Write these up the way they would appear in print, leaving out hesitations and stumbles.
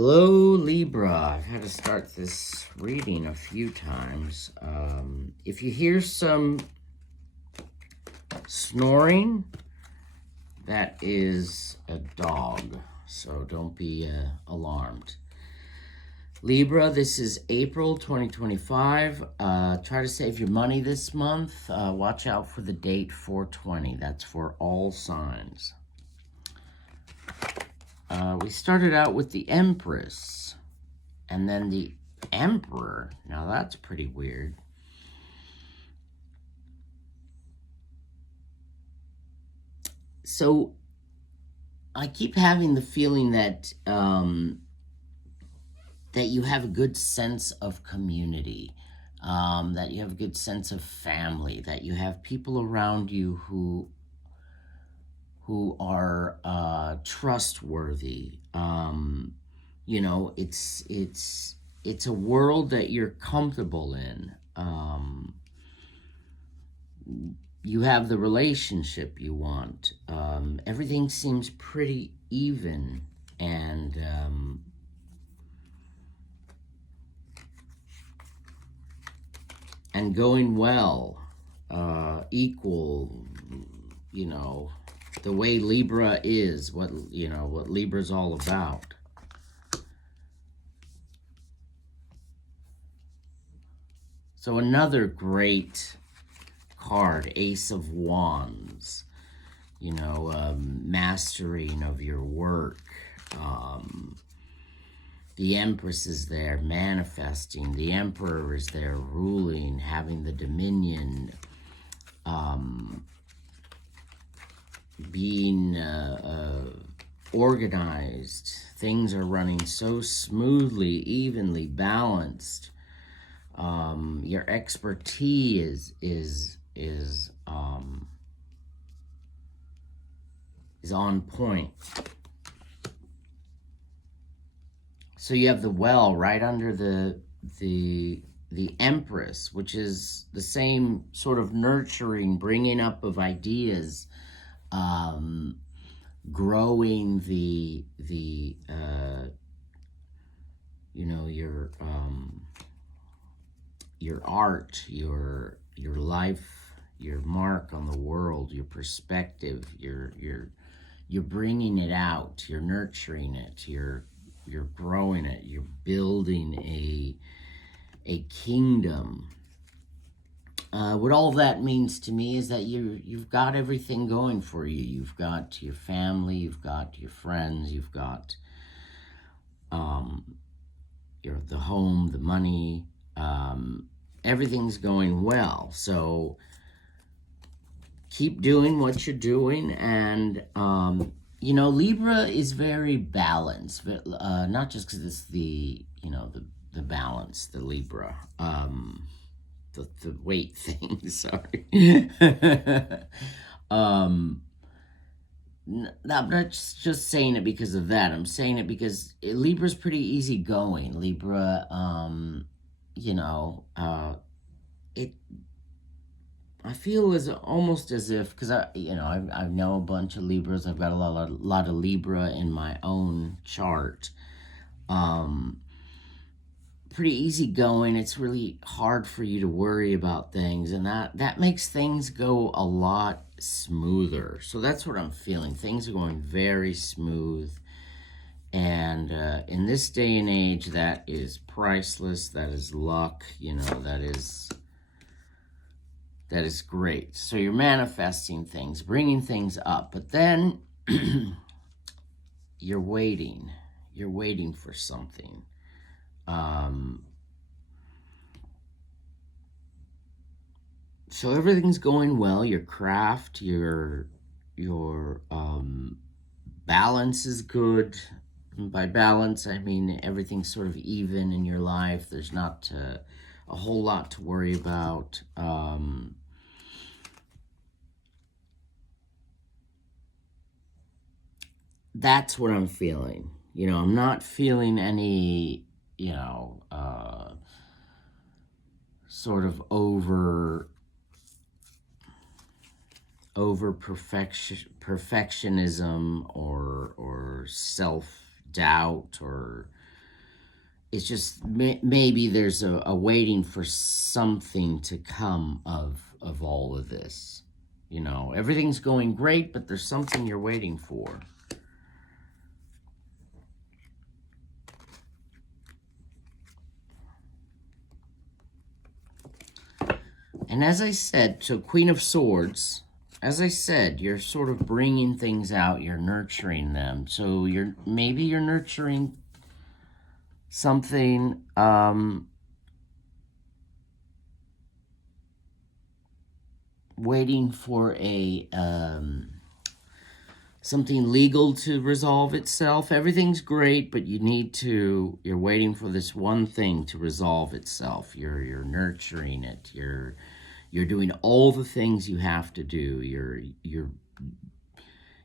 Hello, Libra. I've had to start this reading a few times. If you hear some snoring, that is a dog, so don't be alarmed. Libra, this is April 2025. Try to save your money this month. Watch out for the date 420. That's for all signs. We started out with the Empress, and then the Emperor. Now that's pretty weird. So I keep having the feeling that that you have a good sense of community, that you have a good sense of family, that you have people around you who are trustworthy. You know, it's a world that you're comfortable in. You have the relationship you want. Everything seems pretty even and going well, equal, you know, the way Libra is, what Libra's all about. So another great card, Ace of Wands, you know, mastering of your work. The Empress is there manifesting. The Emperor is there ruling, having the dominion, being organized. Things are running so smoothly, evenly balanced. Your expertise is on point. So you have the well right under the Empress, which is the same sort of nurturing, bringing up of ideas, growing the you know, your art, your life, your mark on the world, your perspective, you're bringing it out, you're nurturing it, you're growing it, you're building a kingdom. What all that means to me is that you've got everything going for you. You've got your family, you've got your friends, you've got the home, the money, everything's going well. So keep doing what you're doing, and you know, Libra is very balanced, but not just because it's the the balance, the Libra, the weight thing. Sorry. I'm not just saying it because of that. I'm saying it because Libra's pretty easygoing. Libra, you know, I feel almost as if, because I know a bunch of Libras. I've got a lot of Libra in my own chart. Pretty easygoing. It's really hard for you to worry about things, and that makes things go a lot smoother. So that's what I'm feeling. Things are going very smooth, and in this day and age, that is priceless. That is luck. You know, that is great. So you're manifesting things, bringing things up, but then you're waiting. You're waiting for something. So everything's going well. Your craft, your balance is good. And by balance, I mean everything's sort of even in your life. There's not a whole lot to worry about. That's what I'm feeling. You know, I'm not feeling any, you know, sort of over perfectionism or self-doubt or it's just maybe there's a waiting for something to come of all of this. You know, everything's going great, but there's something you're waiting for. And as I said, so Queen of Swords, as I said, you're sort of bringing things out, you're nurturing them. So maybe you're nurturing something waiting for a something legal to resolve itself. Everything's great, but you're waiting for this one thing to resolve itself. You're nurturing it. You're doing all the things you have to do. You're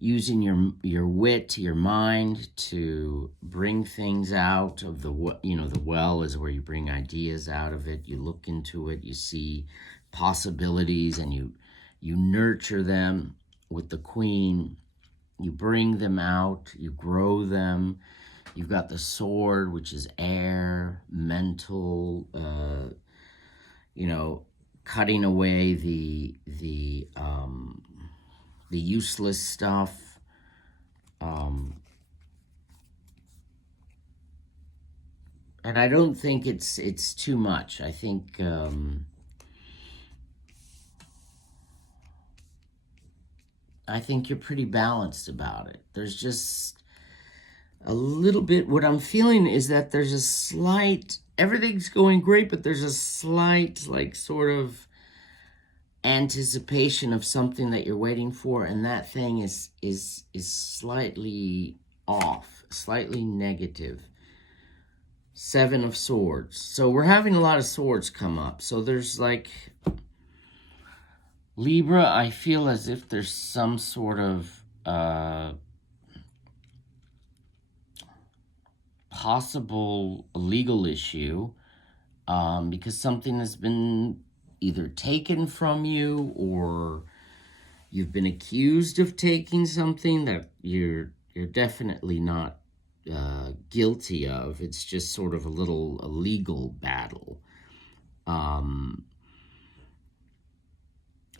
using your wit, your mind to bring things out of the well is where you bring ideas out of it. You look into it, you see possibilities, and you nurture them with the Queen. You bring them out, you grow them. You've got the sword, which is air, mental, cutting away the useless stuff. And I don't think it's too much. I think you're pretty balanced about it. There's just a little bit, what I'm feeling is that there's a slight, everything's going great, but there's a slight, like, sort of anticipation of something that you're waiting for, and that thing is slightly off, slightly negative. Seven of Swords. So we're having a lot of swords come up. So there's like, Libra, I feel as if there's some sort of possible legal issue because something has been either taken from you, or you've been accused of taking something that you're definitely not guilty of. It's just sort of a legal battle.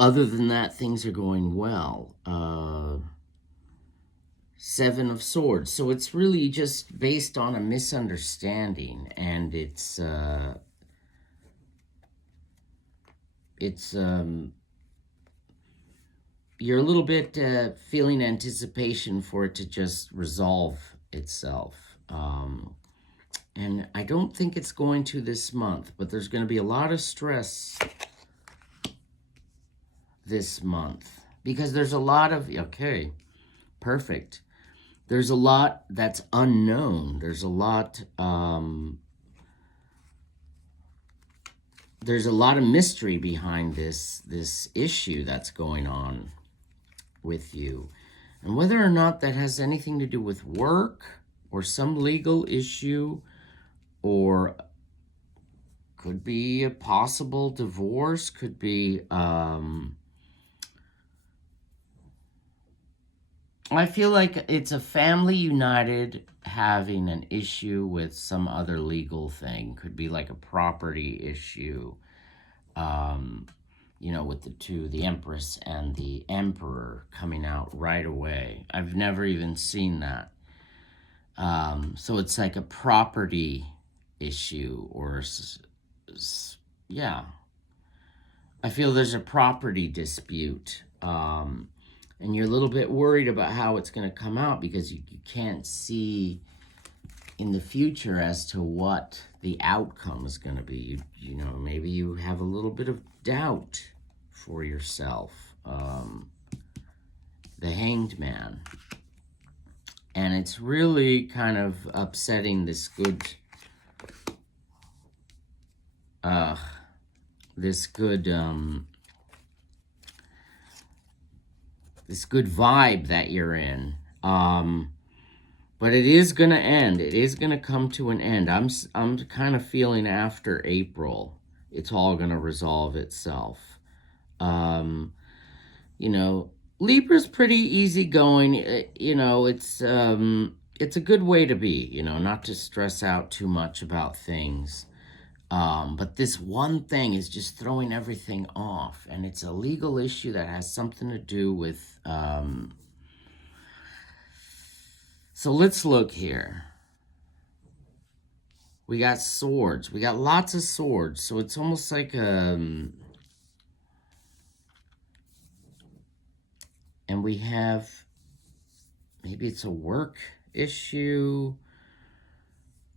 Other than that, things are going well. Seven of Swords. So it's really just based on a misunderstanding, and it's you're a little bit feeling anticipation for it to just resolve itself. And I don't think it's going to this month, but there's going to be a lot of stress this month because there's a lot of, okay, perfect. There's a lot that's unknown. There's a lot of mystery behind this issue that's going on with you. And whether or not that has anything to do with work or some legal issue, or could be a possible divorce, could be, I feel like it's a family united having an issue with some other legal thing. Could be like a property issue, with the Empress and the Emperor coming out right away. I've never even seen that. So it's like a property issue, or, yeah. I feel there's a property dispute, and you're a little bit worried about how it's going to come out because you can't see in the future as to what the outcome is going to be. Maybe you have a little bit of doubt for yourself. The Hanged Man. And it's really kind of upsetting this good vibe that you're in. But it is going to end. It is going to come to an end. I'm kind of feeling after April, it's all going to resolve itself. Libra's pretty easygoing. It's it's a good way to be, you know, not to stress out too much about things. But this one thing is just throwing everything off, and it's a legal issue that has something to do with. So let's look here. We got swords. We got lots of swords. So it's almost like and we have, maybe it's a work issue.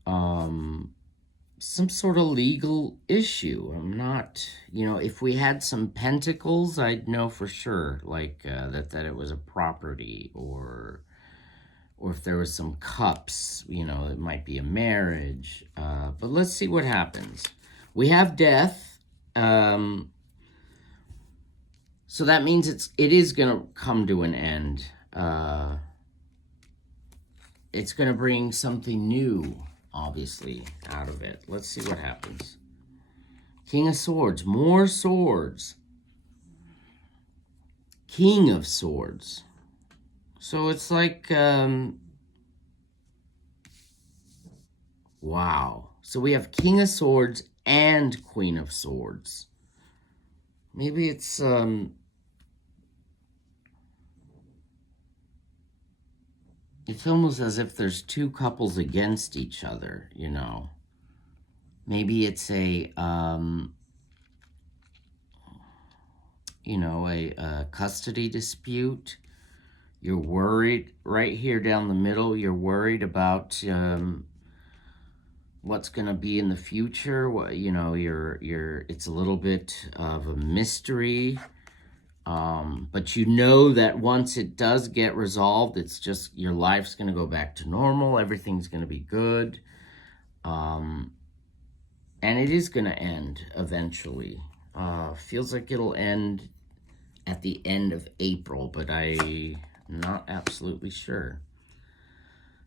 Some sort of legal issue. I'm not, you know, if we had some pentacles, I'd know for sure, like that it was a property, or if there was some cups, you know, it might be a marriage. But let's see what happens. We have death. So that means it is going to come to an end. It's going to bring something new, obviously, out of it. Let's see what happens. King of Swords, more swords. King of Swords. So it's like, wow. So we have King of Swords and Queen of Swords. Maybe it's, it's almost as if there's two couples against each other, you know. Maybe it's a, you know, a custody dispute. You're worried right here down the middle. You're worried about what's going to be in the future. What, you know, it's a little bit of a mystery. But you know that once it does get resolved, it's just your life's going to go back to normal. Everything's going to be good. And it is going to end eventually. Feels like it'll end at the end of April, but I'm not absolutely sure.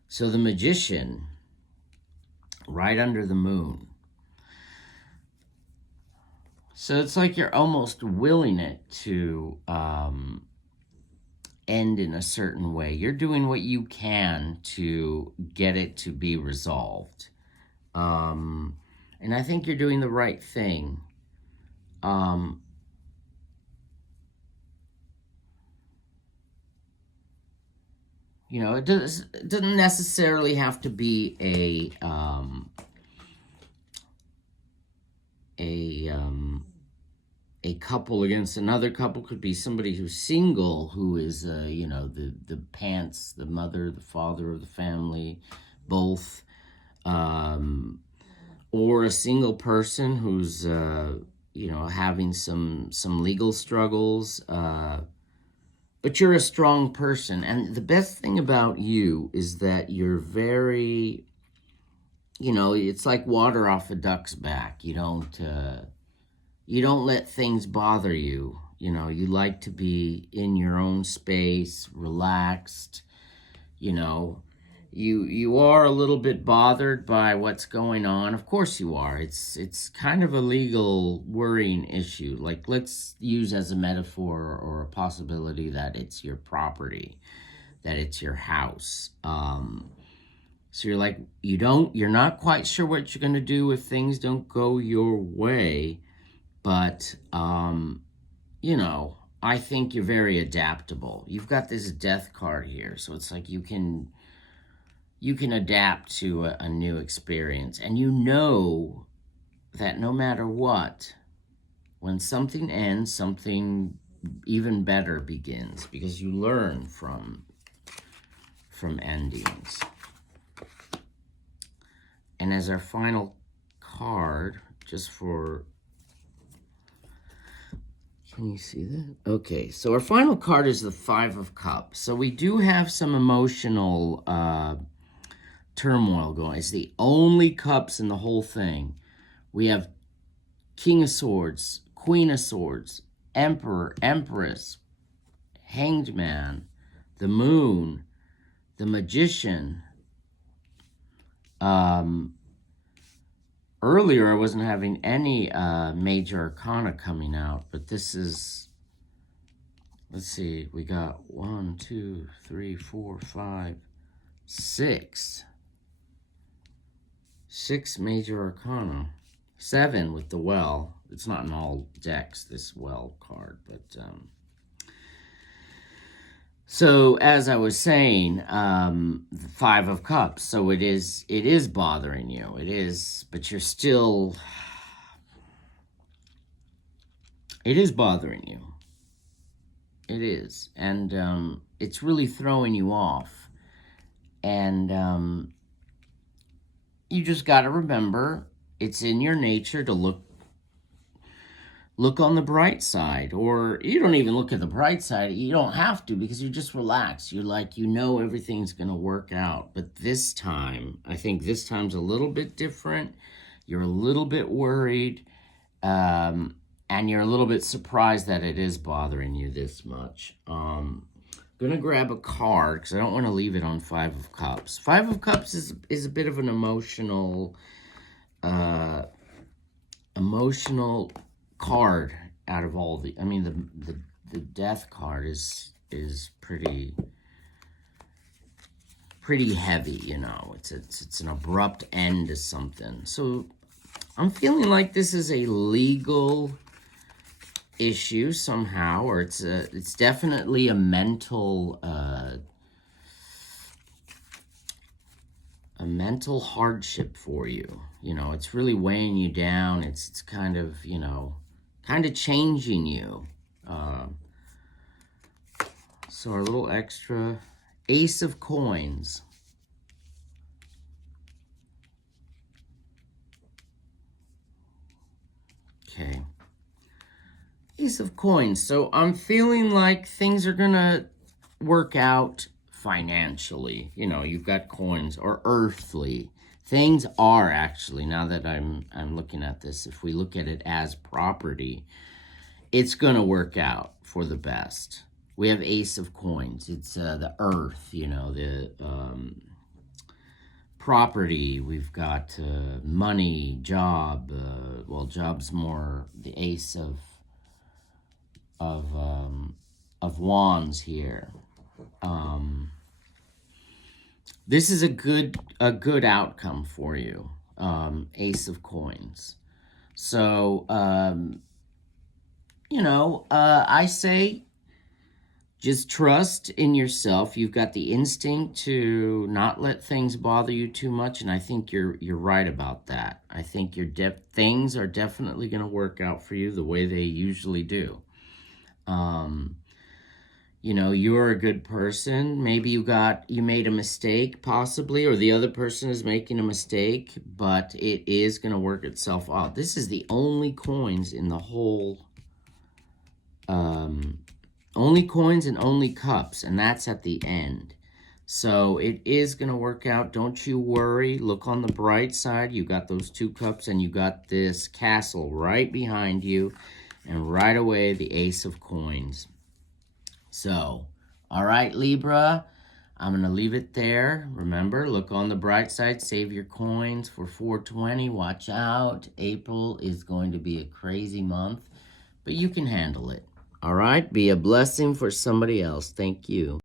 So the Magician, right under the moon. So it's like you're almost willing it to end in a certain way. You're doing what you can to get it to be resolved. And I think you're doing the right thing. You know, it doesn't necessarily have to be a couple against another couple. Could be somebody who's single, who is, you know, the parents, the mother, the father of the family, both. Or a single person who's, you know, having some legal struggles. But you're a strong person. And the best thing about you is that you're very, you know, it's like water off a duck's back. You don't let things bother you. You know, you like to be in your own space, relaxed. You know, you are a little bit bothered by what's going on. Of course you are. It's kind of a legal worrying issue. Like, let's use as a metaphor or a possibility that it's your property, that it's your house. So you're like, you're not quite sure what you're going to do if things don't go your way. But, you know, I think you're very adaptable. You've got this death card here. So it's like you can adapt to a new experience. And you know that no matter what, when something ends, something even better begins, because you learn from endings. And as our final card, just for... Can you see that? Okay, so our final card is the Five of Cups. So we do have some emotional turmoil going. It's the only cups in the whole thing. We have King of Swords, Queen of Swords, Emperor, Empress, Hanged Man, the Moon, the Magician. Earlier, I wasn't having any major arcana coming out, but this is, let's see, we got 1, 2, 3, 4, 5, 6. 6 major arcana. 7 with the well. It's not in all decks, this well card, but so as I was saying, the 5 of Cups. So it is bothering you. It is, but you're still. It is bothering you. It is, and it's really throwing you off. And you just got to remember, it's in your nature to look on the bright side. Or you don't even look at the bright side. You don't have to, because you're just relaxed. You're like, you know everything's going to work out. But this time, I think this time's a little bit different. You're a little bit worried, and you're a little bit surprised that it is bothering you this much. I'm going to grab a card because I don't want to leave it on 5 of Cups. 5 of Cups is a bit of an emotional card out of all the. I mean, the Death card is pretty heavy. You know, it's an abrupt end to something. So I'm feeling like this is a legal issue somehow, or it's definitely a mental hardship for you. You know, it's really weighing you down. It's kind of, you know, kind of changing you. So our little extra Ace of Coins. Okay. Ace of Coins. So I'm feeling like things are gonna work out financially. You know, you've got coins, or earthly. Things are actually, now that I'm looking at this, if we look at it as property, it's gonna work out for the best. We have Ace of Coins. It's the earth, you know, the property. We've got money, job. Well, job's more the Ace of Wands here. This is a good outcome for you. Ace of Coins. So you know, I say just trust in yourself. You've got the instinct to not let things bother you too much, and I think you're right about that. I think things are definitely going to work out for you the way they usually do. You know, you're a good person. Maybe you made a mistake, possibly, or the other person is making a mistake, but it is going to work itself out. This is the only coins in the whole, only coins and only cups, and that's at the end. So it is going to work out. Don't you worry. Look on the bright side. You got those 2 cups, and you got this castle right behind you, and right away the Ace of Coins. So, all right, Libra, I'm going to leave it there. Remember, look on the bright side. Save your coins for 420. Watch out. April is going to be a crazy month, but you can handle it. All right? Be a blessing for somebody else. Thank you.